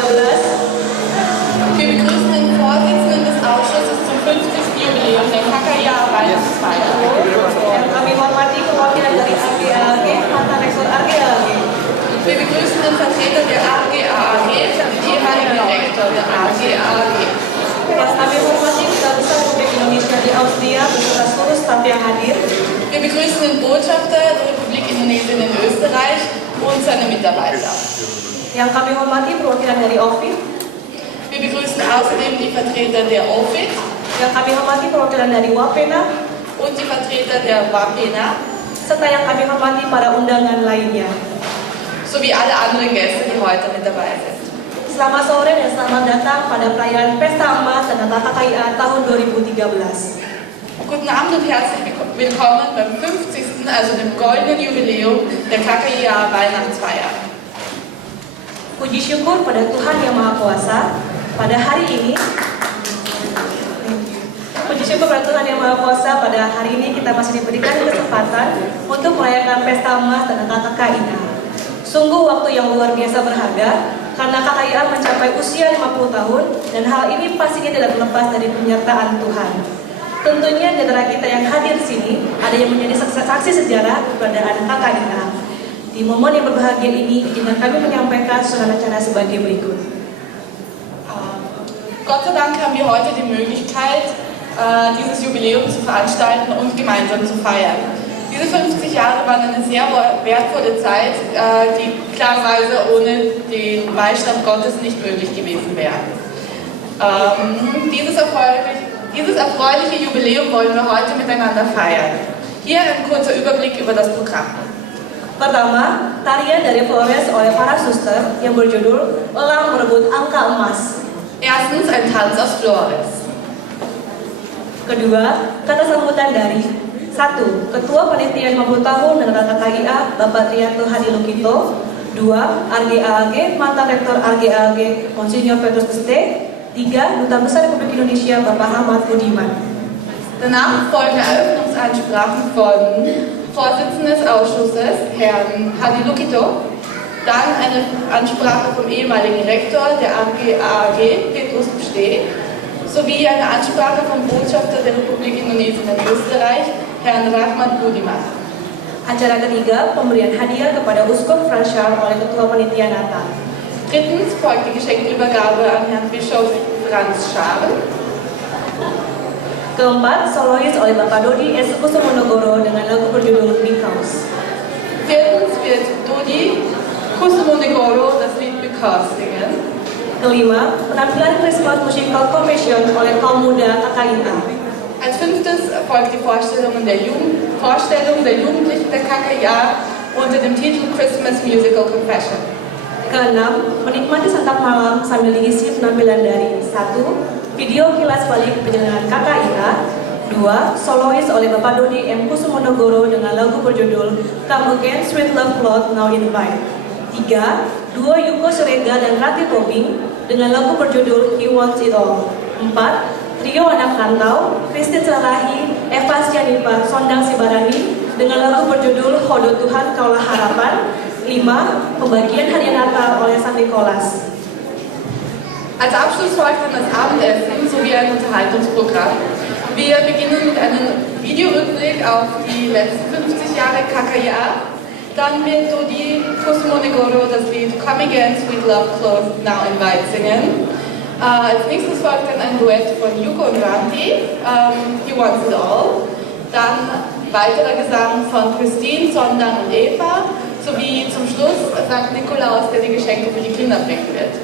Wir begrüßen den Vorsitzenden des Ausschusses zum 50. Jubiläum der KKIA Weihnachtsfeier. Yang kami hormati perwakilan dari AGAAG, mantan rektor AGAAG. Wir begrüßen den Vertreter der AGAAG, den ehemaligen Rektor der AGAAG. Yang kami hormati Duta Besar Republik Indonesia di Austria beserta seluruh staf yang hadir. Wir begrüßen den Botschafter der Republik Indonesien in Österreich und seine Mitarbeiter. Yang kami hormati perwakilan dari OFIT. Wir begrüßen außerdem die Vertreter der OFIT Yang kami hormati perwakilan dari WAPENA. und die Vertreter der WAPENA Serta yang kami hormati para undangan lainnya. sowie alle anderen Gäste, die heute mit dabei sind. Selamat sore dan selamat datang pada perayaan Pesta Emas dan KKIA tahun 2013. Guten Abend und herzlich willkommen beim 50., also dem goldenen Jubiläum der KKIA Weihnachtsfeier. Puji syukur pada Tuhan Yang Maha Kuasa, pada hari ini kita masih diberikan kesempatan untuk merayakan Pesta Emas dan KKIA. Sungguh waktu yang luar biasa berharga, karena KKIA mencapai usia 50 tahun, dan hal ini pastinya tidak terlepas dari penyertaan Tuhan. Tentunya di antara kita yang hadir di sini, ada yang menjadi saksi sejarah keberadaan KKIA. Di momen yang berbahagia ini, izinkan kami menyampaikan surat acara sebagai berikut. Gott sei Dank haben wir heute die Möglichkeit, dieses Jubiläum zu veranstalten und gemeinsam zu feiern. Diese 50 Jahre waren eine sehr wertvolle Zeit, die klarerweise ohne den Beistand Gottes nicht möglich gewesen wäre. Dieses erfreuliche Jubiläum wollen wir heute miteinander feiern. Hier ein kurzer Überblick über das Programm. Pertama, tarian dari Flores oleh para suster yang berjudul Elang Merebut Angka Emas. Erstens ein Tanz aus Flores. Kedua, kata sambutan dari 1. Ketua Panitia 50 tahun dan KKIA Bapak Trianto Hadi Lukito. 2. AGAAG mantan Rektor AGAAG Monsignor Petrus Peste. 3. Duta Besar Republik Indonesia Bapak Ahmad Budiman. Danach folgen Eröffnungsansprachen von Vorsitzenden des Ausschusses, Herrn Hadi Lukito. Dann eine Ansprache vom ehemaligen Rektor der AGAAG, Petrus Peste, sowie eine Ansprache vom Botschafter der Republik Indonesien in Österreich, Herrn Rahmat Budiman. Acara ketiga, pemberian hadiah kepada Uskup Franz Scharl oleh Ketua Panitia Natal. Drittens folgt die Geschenkübergabe an Herrn Bischof Franz Scharl. Keempat, solois oleh Bapak Dodi S. Kusumonogoro dengan lagu berjudul Because. Viertens wird Dodi Kusumonogoro das Lied Because singen. Kelima, penampilan Christmas Musical Confession oleh kaum muda KKIA. Als fünftes folgt die Vorstellung der Jugendlichen der KKIA unter dem Titel Christmas Musical Confession. Keenam, menikmati santap malam sambil diisi penampilan dari 1. Video kilas balik penyelenggaraan KKIA. 2. Solois oleh Bapak Dodi M. Kusumonogoro dengan lagu berjudul Come Again Sweet Love Float Now Invite. 3. Duo Yuko Surega dan Rati Tobing dengan lagu berjudul He Wants It All. 4. Trio anak rantau Christine Sarahi, Eva Sianipa, Sondang Sibarani dengan lagu berjudul Hodo Tuhan Kaulah Harapan. 5. Pembagian hadiah Natal oleh San Nicholas. Als Abschluss folgt dann das Abendessen sowie ein Unterhaltungsprogramm. Wir beginnen mit einem Videorückblick auf die letzten 50 Jahre KKIA. Dann wird Dodi Kusumonogoro das Lied Come Again Sweet Love Float Now Invite singen. Als nächstes folgt dann ein Duett von Yuko und Ranti, He Wants It All. Dann weiterer Gesang von Christine, Sondang und Eva, sowie zum Schluss Sankt Nikolaus, der die Geschenke für die Kinder bringen wird.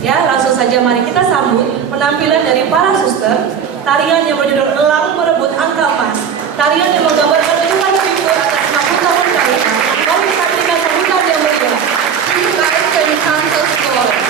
Ya, langsung saja mari kita sambut penampilan dari para suster, tarian yang berjudul Elang Merebut Angka Emas. Tarian yang menggambarkan tujuan bersyukur atas 50 tahun KKIA. Mari kita berikan sambutan yang meriah. Vielen Dank für den Tanz aus Flores.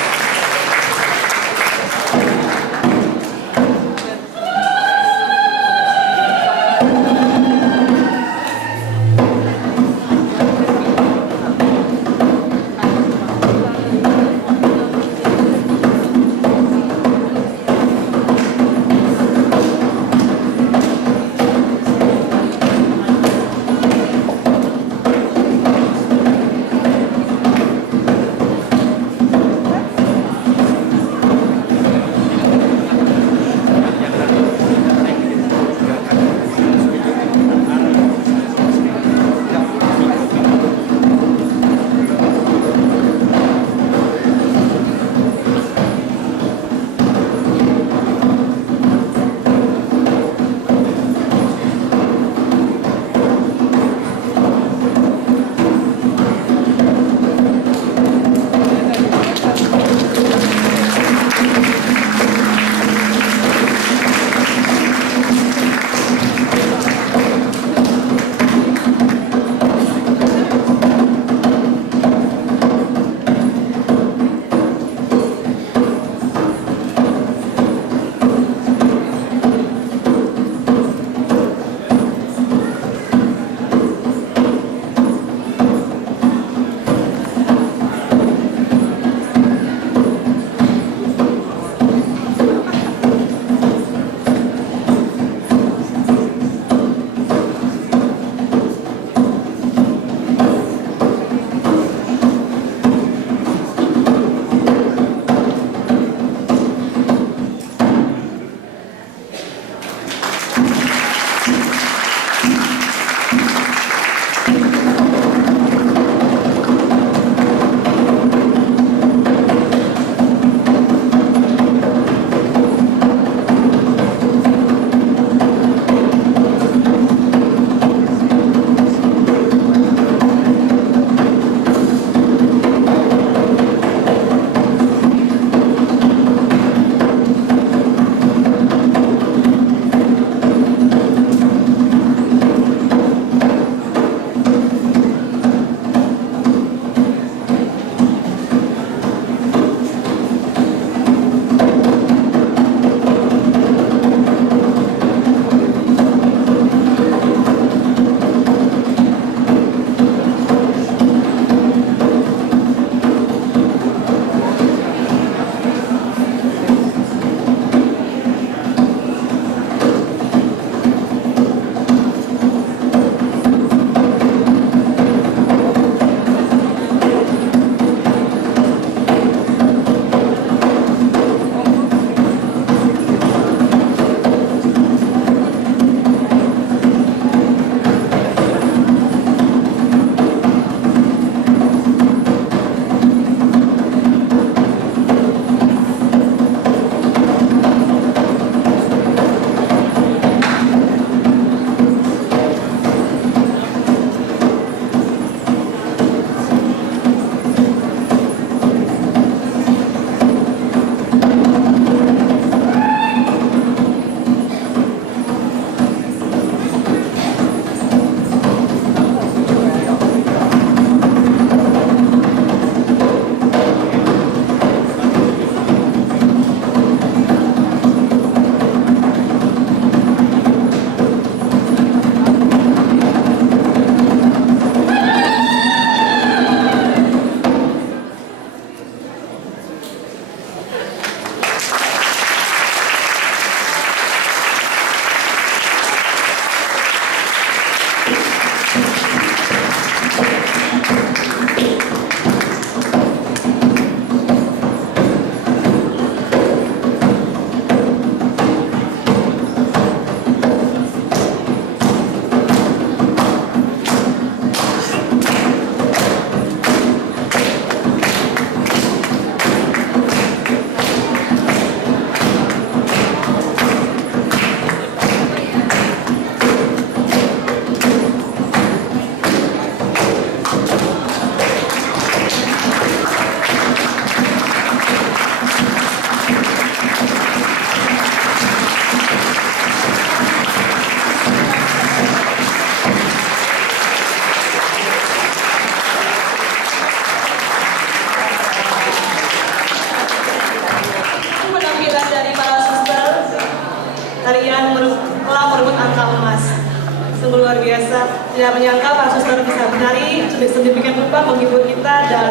tidak menyangka Pak Suster bisa menari sedemikian rupa menghibur kita dan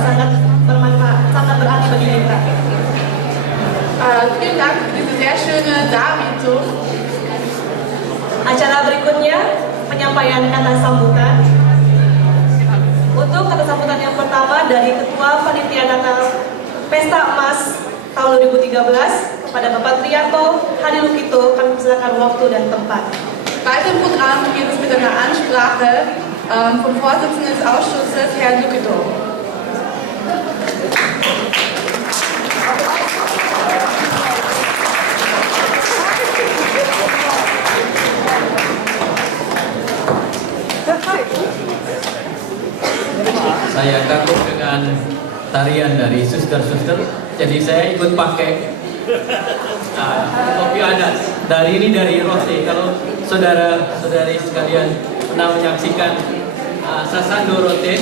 sangat bermanfaat, sangat berarti bagi kita. Vielen Dank für diese sehr schöne Darbietung. Acara berikutnya penyampaian kata sambutan. Untuk kata sambutan yang pertama dari Ketua Panitia Natal Pesta Emas tahun 2013 kepada Bapak Trianto Hadi Lukito, kami persilakan waktu dan tempat. Weiter im Programm geht es mit einer Ansprache vom Vorsitzenden des Ausschusses, Herrn Lukito. Saya kagum dengan tarian dari suster-suster, jadi saya ikut pakai topi adat. Dari Rote. Kalau saudara-saudari sekalian pernah menyaksikan Sasando Rote,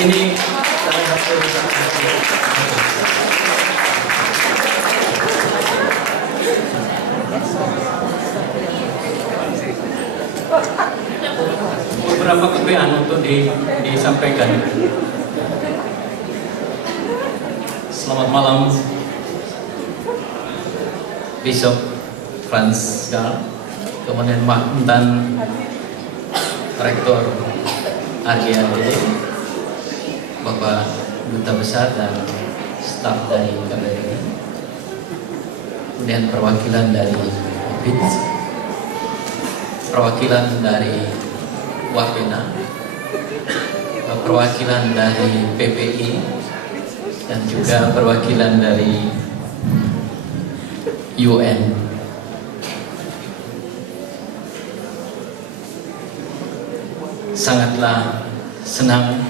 ini salah satu. Beberapa kepean untuk disampaikan. Selamat malam, Bishop Franz Gal, kemudian mantan Rektor RGAD, Bapak Duta Besar dan staf dari KBRI, kemudian perwakilan dari BITS, perwakilan dari Wapena, perwakilan dari PPI, dan juga perwakilan dari UN. Sangatlah senang,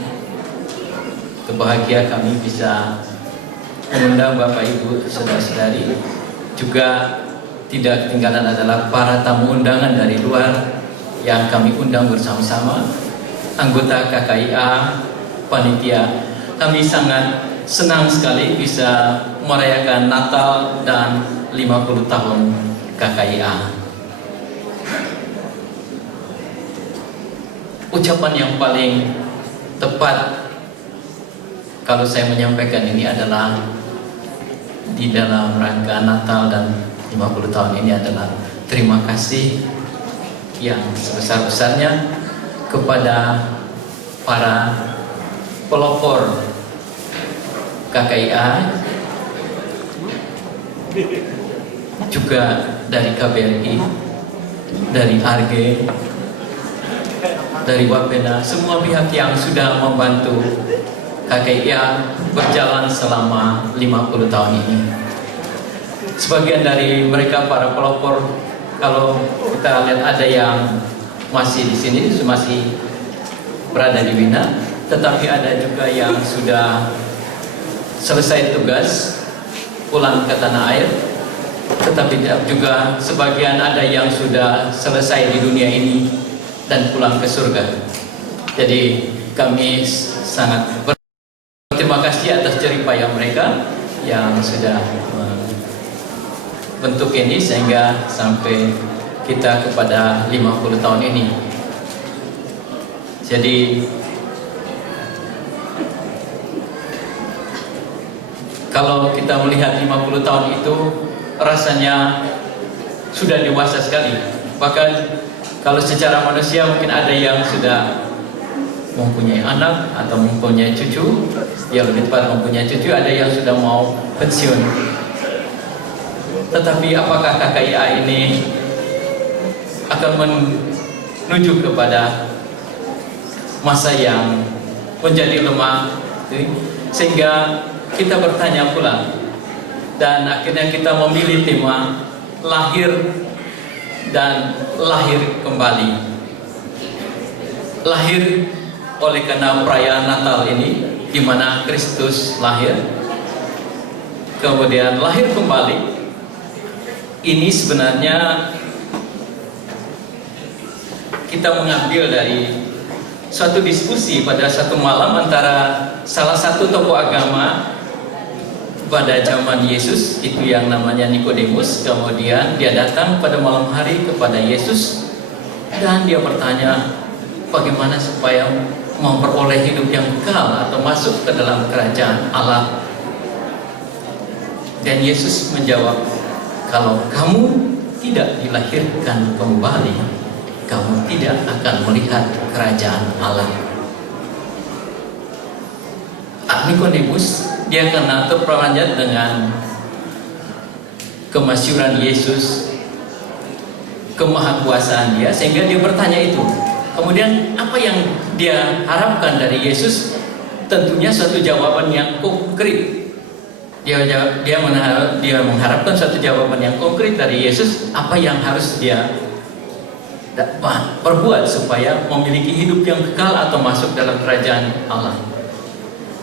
kebahagia kami bisa mengundang Bapak Ibu saudara-saudari. Juga tidak ketinggalan adalah para tamu undangan dari luar yang kami undang bersama-sama, anggota KKIA, panitia. Kami sangat senang sekali bisa merayakan Natal dan 50 tahun KKIA. Ucapan yang paling tepat kalau saya menyampaikan ini adalah di dalam rangka Natal dan 50 tahun ini adalah terima kasih yang sebesar-besarnya kepada para pelopor KKIA, juga dari KBRI, dari RG, dari Wapena, semua pihak yang sudah membantu KKIA berjalan selama 50 tahun ini. Sebagian dari mereka para pelopor, kalau kita lihat ada yang masih di sini, masih berada di Wina, tetapi ada juga yang sudah selesai tugas pulang ke tanah air, tetapi juga sebagian ada yang sudah selesai di dunia ini dan pulang ke surga. Jadi kami sangat berterima kasih atas jerih payah mereka yang sudah bentuk ini sehingga sampai kita kepada 50 tahun ini. Jadi kalau kita melihat 50 tahun itu rasanya sudah dewasa sekali. Bahkan kalau secara manusia mungkin ada yang sudah mempunyai anak atau mempunyai cucu, ya lebih tepat mempunyai cucu, ada yang sudah mau pensiun. Tetapi apakah KKIA ini akan menuju kepada masa yang menjadi lemah, sehingga kita bertanya pula, dan akhirnya kita memilih tema lahir dan lahir kembali. Lahir oleh karena perayaan Natal ini, di mana Kristus lahir, kemudian lahir kembali. Ini sebenarnya kita mengambil dari suatu diskusi pada satu malam antara salah satu tokoh agama pada zaman Yesus, itu yang namanya Nikodemus. Kemudian dia datang pada malam hari kepada Yesus Dan dia bertanya, bagaimana supaya memperoleh hidup yang kekal atau masuk ke dalam kerajaan Allah. Dan Yesus menjawab, kalau kamu tidak dilahirkan kembali, kamu tidak akan melihat kerajaan Allah. Nikodemus, dia kena terperanjat dengan kemasyhuran Yesus, kemahakuasaan dia, sehingga dia bertanya itu. Kemudian apa yang dia harapkan dari Yesus? Tentunya suatu jawaban yang konkret. Dia mengharapkan suatu jawaban yang konkret dari Yesus. Apa yang harus dia perbuat supaya memiliki hidup yang kekal atau masuk dalam kerajaan Allah.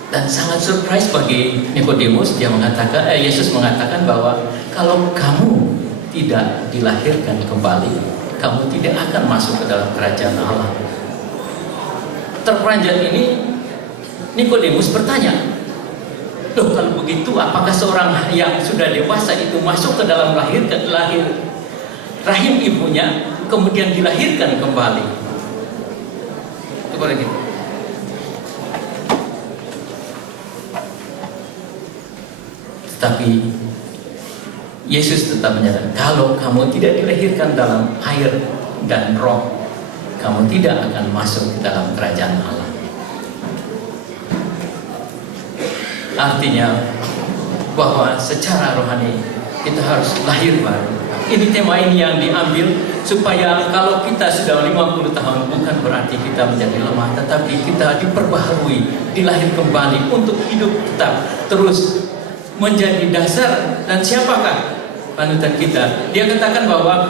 Dan sangat surprise bagi Nikodemus, Yesus mengatakan bahwa kalau kamu tidak dilahirkan kembali, kamu tidak akan masuk ke dalam kerajaan Allah. Terperanjat ini, Nikodemus bertanya, loh, kalau begitu apakah seorang yang sudah dewasa itu masuk ke dalam rahim ibunya kemudian dilahirkan kembali? Coba lagi. Tapi Yesus tetap menyatakan, kalau kamu tidak dilahirkan dalam air dan roh, kamu tidak akan masuk dalam kerajaan Allah. Artinya bahwa secara rohani kita harus lahir baru. Ini tema ini yang diambil supaya kalau kita sudah 50 tahun bukan berarti kita menjadi lemah, tetapi kita diperbaharui, dilahir kembali untuk hidup tetap terus menjadi dasar. Dan siapakah panutan kita? Dia katakan bahwa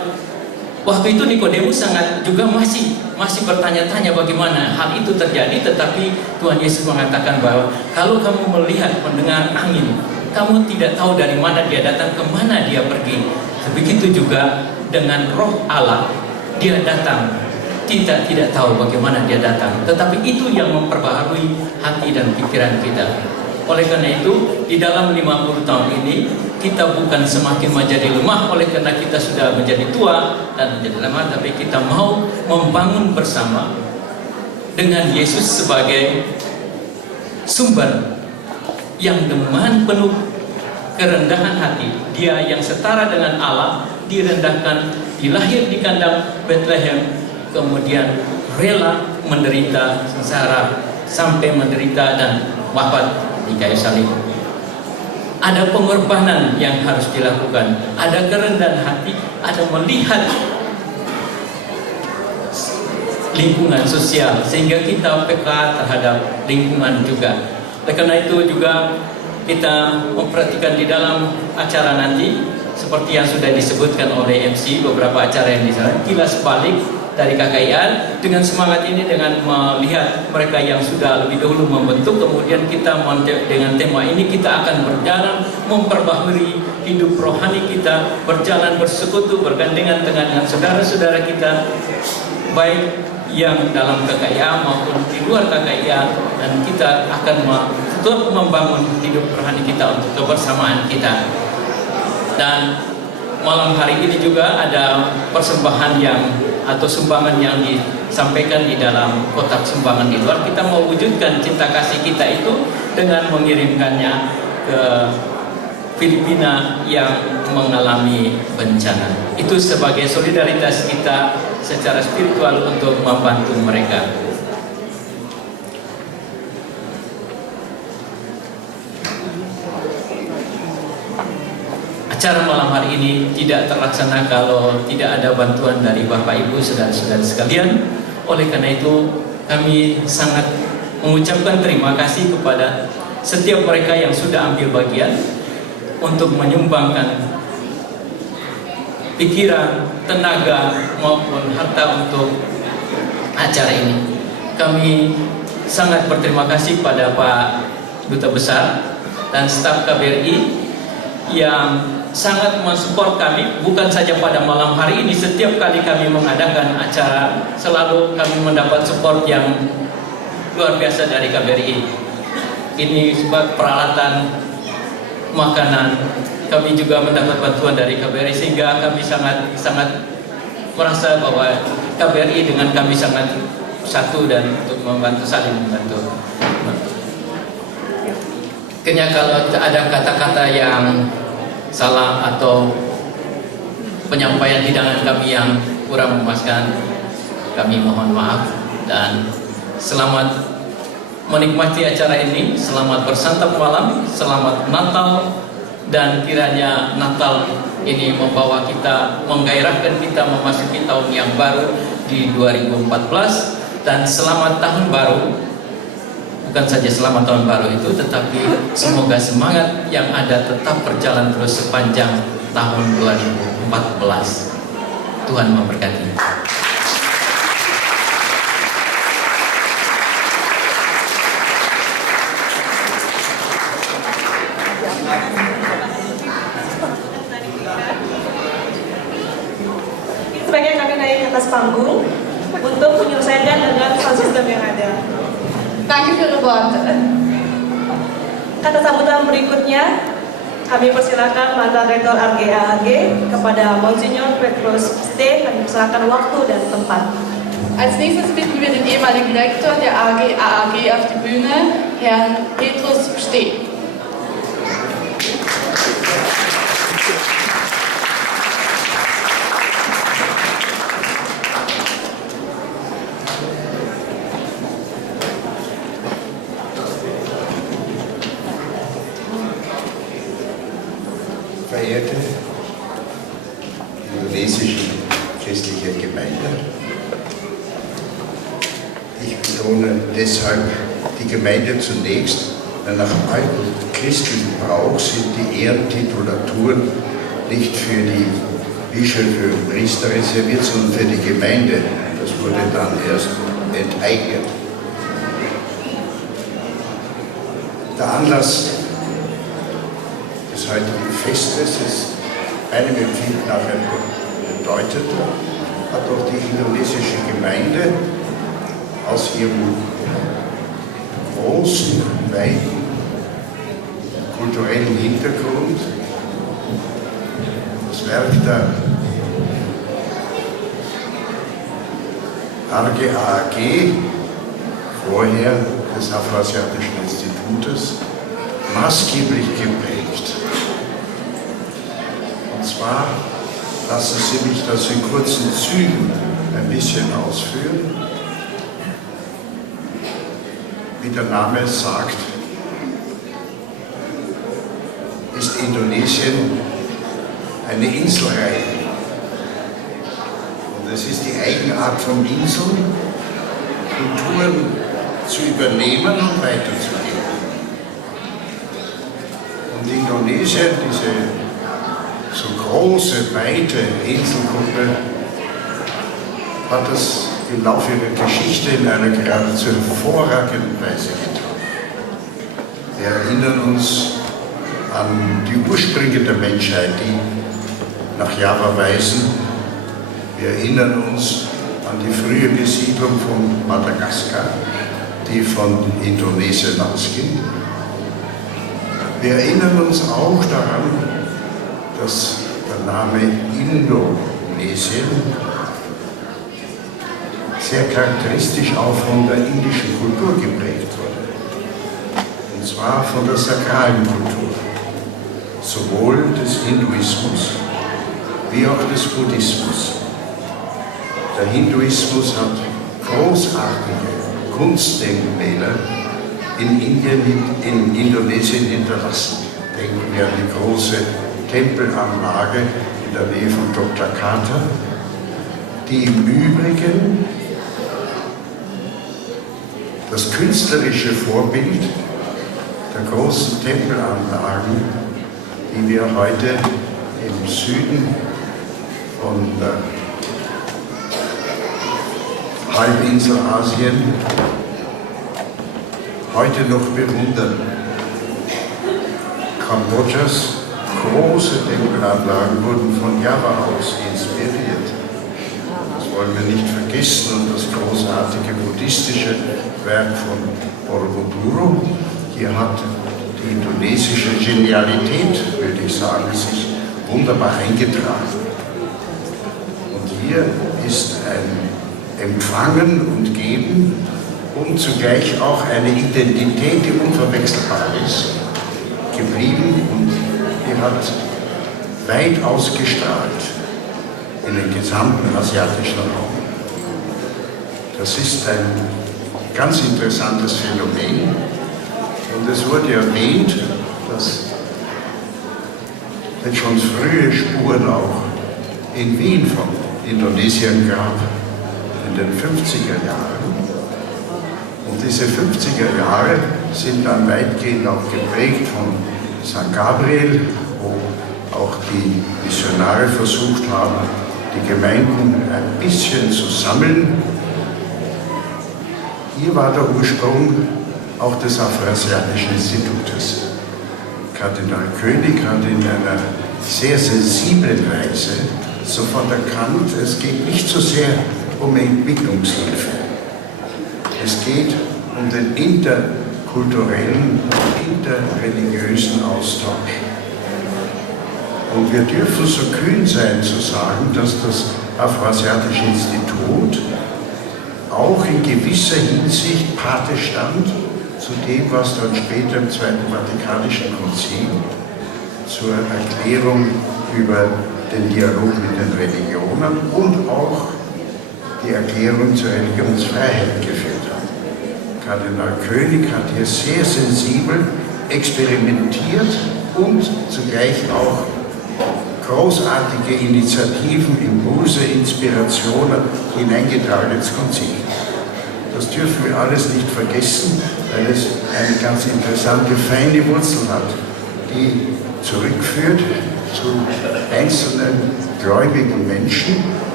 waktu itu Nikodemus juga masih bertanya-tanya bagaimana hal itu terjadi, tetapi Tuhan Yesus mengatakan bahwa kalau kamu melihat, mendengar angin, kamu tidak tahu dari mana dia datang, kemana dia pergi. Begitu juga dengan Roh Allah, dia datang, kita tidak tahu bagaimana dia datang, tetapi itu yang memperbaharui hati dan pikiran kita. Oleh karena itu, di dalam 50 tahun ini kita bukan semakin menjadi lemah oleh karena kita sudah menjadi tua dan menjadi lemah, tapi kita mau membangun bersama dengan Yesus sebagai sumber yang dengan penuh kerendahan hati. Dia yang setara dengan Allah direndahkan, dilahir di kandang Bethlehem, kemudian rela menderita sengsara sampai menderita dan wafat di kayu salib. Ada pengorbanan yang harus dilakukan, ada kerendahan hati, ada melihat lingkungan sosial sehingga kita peka terhadap lingkungan juga. Oleh karena itu juga kita memperhatikan di dalam acara nanti seperti yang sudah disebutkan oleh MC, beberapa acara yang di sana, kilas balik dari KKIA. Dengan semangat ini, dengan melihat mereka yang sudah lebih dahulu membentuk, kemudian kita dengan tema ini kita akan berjalan memperbaharui hidup rohani kita, berjalan bersekutu, bergandengan dengan saudara-saudara kita, baik yang dalam KKIA maupun di luar KKIA, dan kita akan terus membangun hidup rohani kita untuk kebersamaan kita. Dan malam hari ini juga ada persembahan atau sumbangan yang disampaikan di dalam kotak sumbangan di luar. Kita mau wujudkan cinta kasih kita itu dengan mengirimkannya ke Filipina yang mengalami bencana. Itu sebagai solidaritas kita secara spiritual untuk membantu mereka. Acara malam hari ini tidak terlaksana kalau tidak ada bantuan dari Bapak Ibu saudara-saudara sekalian. Oleh karena itu kami sangat mengucapkan terima kasih kepada setiap mereka yang sudah ambil bagian untuk menyumbangkan pikiran, tenaga maupun harta untuk acara ini. Kami sangat berterima kasih pada Pak Duta Besar dan staf KBRI yang sangat mensupport kami, bukan saja pada malam hari ini. Setiap kali kami mengadakan acara, selalu kami mendapat support yang luar biasa dari KBRI. Ini sebab peralatan makanan, kami juga mendapat bantuan dari KBRI, sehingga kami sangat merasa bahwa KBRI dengan kami sangat satu dan untuk membantu, saling membantu. Kayaknya kalau ada kata-kata yang salah atau penyampaian hidangan kami yang kurang memuaskan, kami mohon maaf dan selamat menikmati acara ini, selamat bersantap malam, selamat Natal, dan kiranya Natal ini membawa kita, menggairahkan kita memasuki tahun yang baru di 2014, dan selamat tahun baru. Bukan saja selamat tahun baru itu, tetapi semoga semangat yang ada tetap berjalan terus sepanjang tahun 2014. Tuhan memberkati. Sebagai kami naik ke atas panggung untuk menyelesaikan dengan sound system yang ada. Danke für Ihre Worte. Kata sambutan berikutnya, kami persilakan mantan Rektor RGAAG kepada Monsignor Petrus Ste. Kami persilakan waktu dan tempat. Als nächstes bitten wir den ehemaligen Rektor der AAG auf die Bühne, Herrn Petrus Ste. Verehrte indonesische christliche Gemeinde, ich betone deshalb die Gemeinde zunächst, denn nach altem christlichen Brauch sind die Ehrentitulaturen nicht für die Bischöfe und Priester reserviert, sondern für die Gemeinde. Das wurde dann erst enteignet. Der Anlass des heutigen Festes ist einem Empfinden nach ein bedeuteter, hat auch die indonesische Gemeinde aus ihrem großen, weiten kulturellen Hintergrund das Werk der RGAAG, vorher des Afroasiatischen Institutes, maßgeblich geprägt. Und zwar lassen Sie mich das in kurzen Zügen ein bisschen ausführen. Wie der Name sagt, ist Indonesien eine Inselreihe. Und es ist die Eigenart von Inseln, Kulturen zu übernehmen und weiterzugeben. Und Indonesien, diese so große, weite Inselgruppe, hat das im Laufe ihrer Geschichte in einer geradezu hervorragenden Weise getan. Wir erinnern uns an die Ursprünge der Menschheit, die nach Java weisen. Wir erinnern uns an die frühe Besiedlung von Madagaskar, die von Indonesien ausging. Wir erinnern uns auch daran, dass der Name Indonesien sehr charakteristisch auch von der indischen Kultur geprägt wurde. Und zwar von der sakralen Kultur, sowohl des Hinduismus wie auch des Buddhismus. Der Hinduismus hat großartige Kunstdenkmäler in Indien, in Indonesien hinterlassen. Denken wir an die große Tempelanlage in der Nähe von Yogyakarta, die im Übrigen das künstlerische Vorbild der großen Tempelanlagen, die wir heute im Süden von der Halbinsel Asien heute noch bewundern. Kambodschas große Tempelanlagen wurden von Java aus inspiriert. Das wollen wir nicht vergessen. Und das großartige buddhistische Werk von Borobudur, hier hat die indonesische Genialität, würde ich sagen, sich wunderbar eingetragen. Und hier ist ein empfangen und geben und zugleich auch eine Identität, die unverwechselbar ist, geblieben und die hat weit ausgestrahlt in den gesamten asiatischen Raum. Das ist ein ganz interessantes Phänomen und es wurde erwähnt, dass es schon frühe Spuren auch in Wien von Indonesien gab, in den 50er Jahren. Und diese 50er Jahre sind dann weitgehend auch geprägt von St. Gabriel, wo auch die Missionare versucht haben, die Gemeinden ein bisschen zu sammeln. Hier war der Ursprung auch des Afroasiatischen Institutes. Kardinal König hat in einer sehr sensiblen Weise sofort erkannt, es geht nicht so sehr um Entwicklungshilfe. Es geht um den interkulturellen und interreligiösen Austausch. Und wir dürfen so kühn sein zu sagen, dass das Afroasiatische Institut auch in gewisser Hinsicht Pate stand zu dem, was dann später im Zweiten Vatikanischen Konzil zur Erklärung über den Dialog mit den Religionen und auch die Erklärung zur Religionsfreiheit geführt hat. Kardinal König hat hier sehr sensibel experimentiert und zugleich auch großartige Initiativen, Impulse, Inspirationen hineingetragen ins Konzil. Das dürfen wir alles nicht vergessen, weil es eine ganz interessante, feine Wurzel hat, die zurückführt zu einzelnen gläubigen Menschen,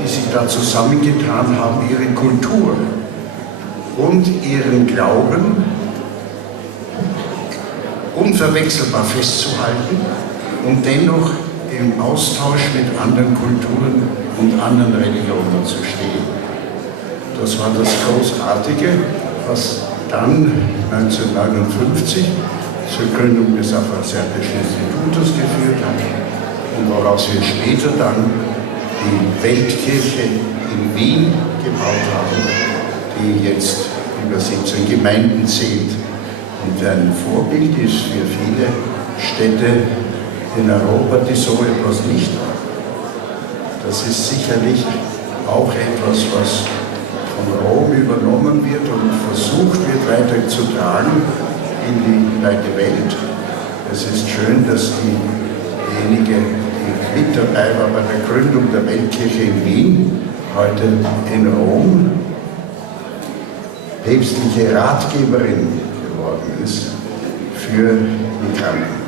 die sich da zusammengetan haben, ihre Kultur und ihren Glauben unverwechselbar festzuhalten und dennoch im Austausch mit anderen Kulturen und anderen Religionen zu stehen. Das war das Großartige, was dann 1959 zur Gründung des Afroasiatischen Institutes geführt hat und woraus wir später dann die Weltkirche in Wien gebaut haben, die jetzt über 17 Gemeinden zählt und ein Vorbild ist für viele Städte in Europa, die so etwas nicht haben. Das ist sicherlich auch etwas, was von Rom übernommen wird und versucht wird weiterzutragen in die weite Welt. Es ist schön, dass diejenige, die mit dabei war bei der Gründung der Weltkirche in Wien, heute in Rom päpstliche Ratgeberin geworden ist für Migranten.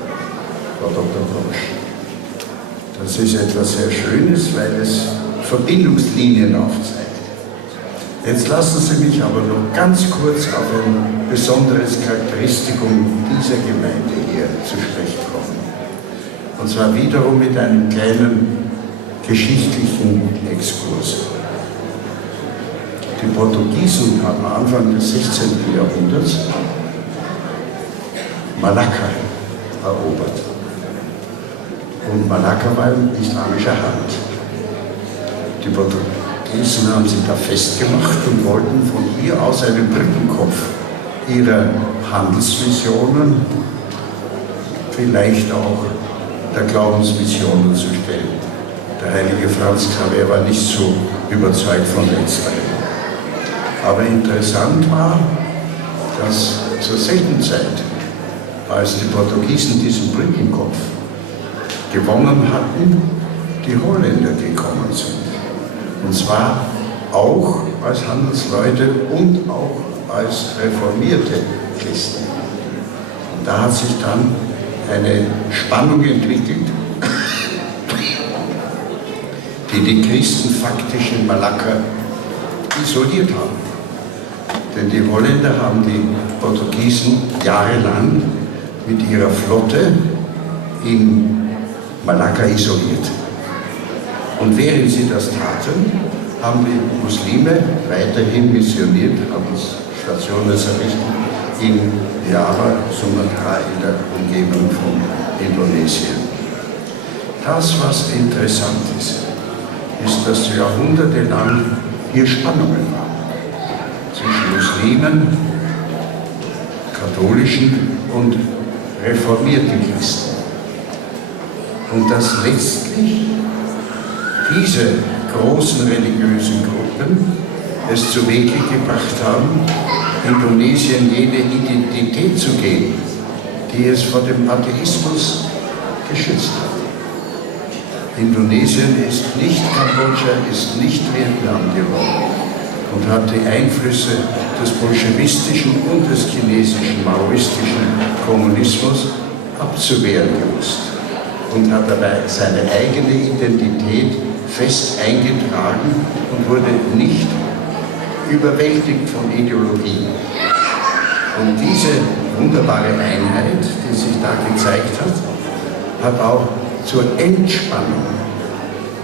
Frau Dr. Brosch. Das ist etwas sehr Schönes, weil es Verbindungslinien aufzeigt. Jetzt lassen Sie mich aber noch ganz kurz auf ein besonderes Charakteristikum dieser Gemeinde hier zu sprechen kommen. Und zwar wiederum mit einem kleinen geschichtlichen Exkurs. Die Portugiesen haben Anfang des 16. Jahrhunderts Malakka erobert. Und Malakka war in islamischer Hand. Die Portugiesen haben sich da festgemacht und wollten von hier aus einen Brückenkopf ihrer Handelsmissionen, vielleicht auch der Glaubensmissionen zu stellen. Der heilige Franz Xaver war nicht so überzeugt von letzterem. Aber interessant war, dass zur selben Zeit, als die Portugiesen diesen Brückenkopf gewonnen hatten, die Holländer gekommen sind. Und zwar auch als Handelsleute und auch als reformierte Christen. Und da hat sich dann eine Spannung entwickelt, die die Christen faktisch in Malakka isoliert haben. Denn die Holländer haben die Portugiesen jahrelang mit ihrer Flotte in Malakka isoliert. Und während sie das taten, haben die Muslime weiterhin missioniert, haben Stationen errichtet in Java, Sumatra, in der Umgebung von Indonesien. Das, was interessant ist, ist, dass jahrhundertelang hier Spannungen waren zwischen Muslimen, katholischen und reformierten Christen. Und dass letztlich diese großen religiösen Gruppen es zu Wege gebracht haben, Indonesien jene Identität zu geben, die es vor dem Atheismus geschützt hat. Indonesien ist nicht Kambodscha, ist nicht Vietnam geworden und hat die Einflüsse des bolschewistischen und des chinesischen maoistischen Kommunismus abzuwehren gewusst und hat dabei seine eigene Identität fest eingetragen und wurde nicht überwältigt von Ideologie. Und diese wunderbare Einheit, die sich da gezeigt hat, hat auch zur Entspannung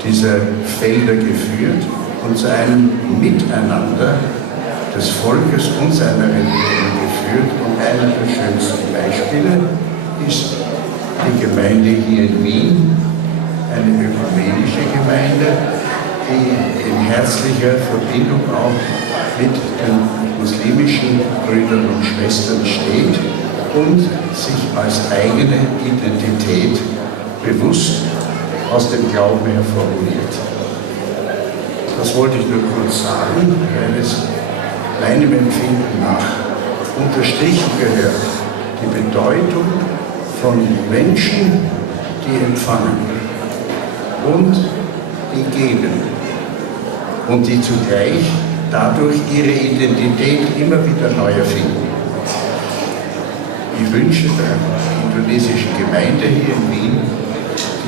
dieser Felder geführt und zu einem Miteinander des Volkes und seiner Religion geführt. Und einer der schönsten Beispiele ist die Gemeinde hier in Wien, eine ökumenische Gemeinde, die in herzlicher Verbindung auch mit den muslimischen Brüdern und Schwestern steht und sich als eigene Identität bewusst aus dem Glauben hervorgeht. Das wollte ich nur kurz sagen, weil es meinem Empfinden nach unterstrichen gehört, die Bedeutung von Menschen, die empfangen und die geben und die zugleich dadurch ihre Identität immer wieder neu erfinden. Ich wünsche der indonesischen Gemeinde hier in Wien,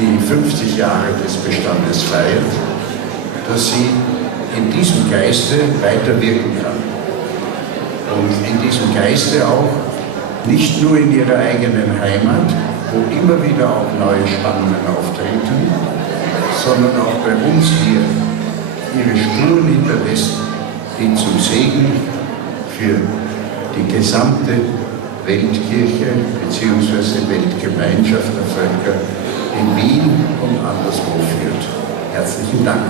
die 50 Jahre des Bestandes feiert, dass sie in diesem Geiste weiterwirken kann. Und in diesem Geiste auch nicht nur in ihrer eigenen Heimat, wo immer wieder auch neue Spannungen auftreten, sondern auch bei uns hier ihre Spuren hinterlässt, die zum Segen für die gesamte Weltkirche bzw. Weltgemeinschaft der Völker in Wien und anderswo führt. Herzlichen Dank.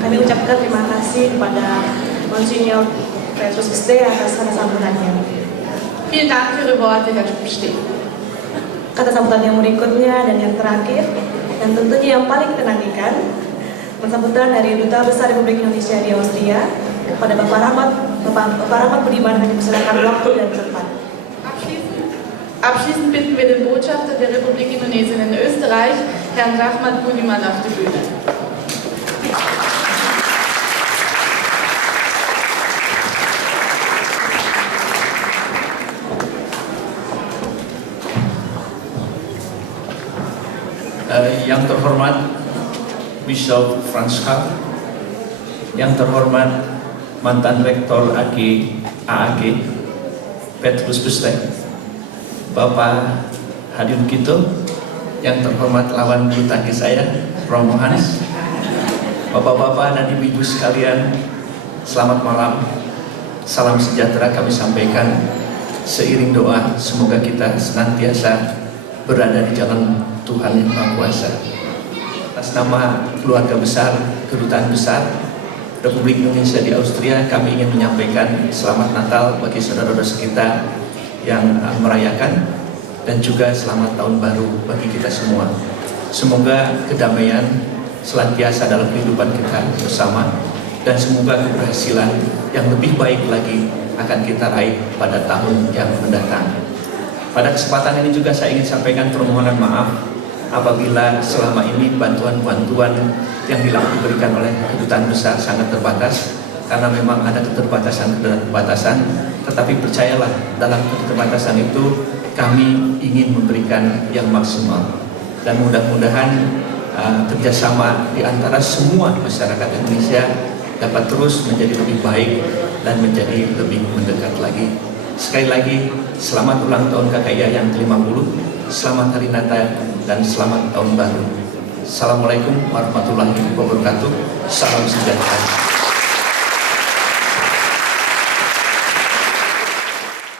Kami ucapkan terima kasih kepada Monsignor Petrus Gede atas kata sambutannya. Vielen Dank für Ihre Worte, Herr Steh. Kata sambutan yang berikutnya dan yang terakhir, dan tentunya yang paling kita nantikan, sambutan dari Duta Besar Republik Indonesia di Austria kepada Bapak Rahmat Budiman hanya mempersilakan waktu dan tempat. Abschließend bitten wir den Botschafter der Republik Indonesien in Österreich, Herrn Rahmat Budiman, auf die Bühne. Yang terhormat Bishop Franz Karl, yang terhormat mantan Rektor AAG Petrus Gede, Bapak Hadim Kito, yang terhormat lawan bulu tangkis saya Romo Hans, Bapak-bapak dan ibu-ibu sekalian, selamat malam, salam sejahtera kami sampaikan seiring doa semoga kita senantiasa berada di jalan Tuhan yang Maha Kuasa. Atas nama keluarga besar, kedutaan besar Republik Indonesia di Austria, kami ingin menyampaikan selamat Natal bagi saudara-saudara kita yang merayakan, dan juga selamat tahun baru bagi kita semua. Semoga kedamaian senantiasa dalam kehidupan kita bersama, dan semoga keberhasilan yang lebih baik lagi akan kita raih pada tahun yang mendatang. Pada kesempatan ini juga saya ingin sampaikan permohonan maaf apabila selama ini bantuan-bantuan yang diberikan oleh kedutaan besar sangat terbatas, karena memang ada keterbatasan, tetapi percayalah dalam keterbatasan itu kami ingin memberikan yang maksimal, dan mudah-mudahan kerjasama di antara semua masyarakat Indonesia dapat terus menjadi lebih baik dan menjadi lebih mendekat lagi. Sekali lagi, selamat ulang tahun KKIA yang ke-50, selamat Hari Natal, dan selamat Tahun Baru. Assalamualaikum warahmatullahi wabarakatuh. Salam sejahtera.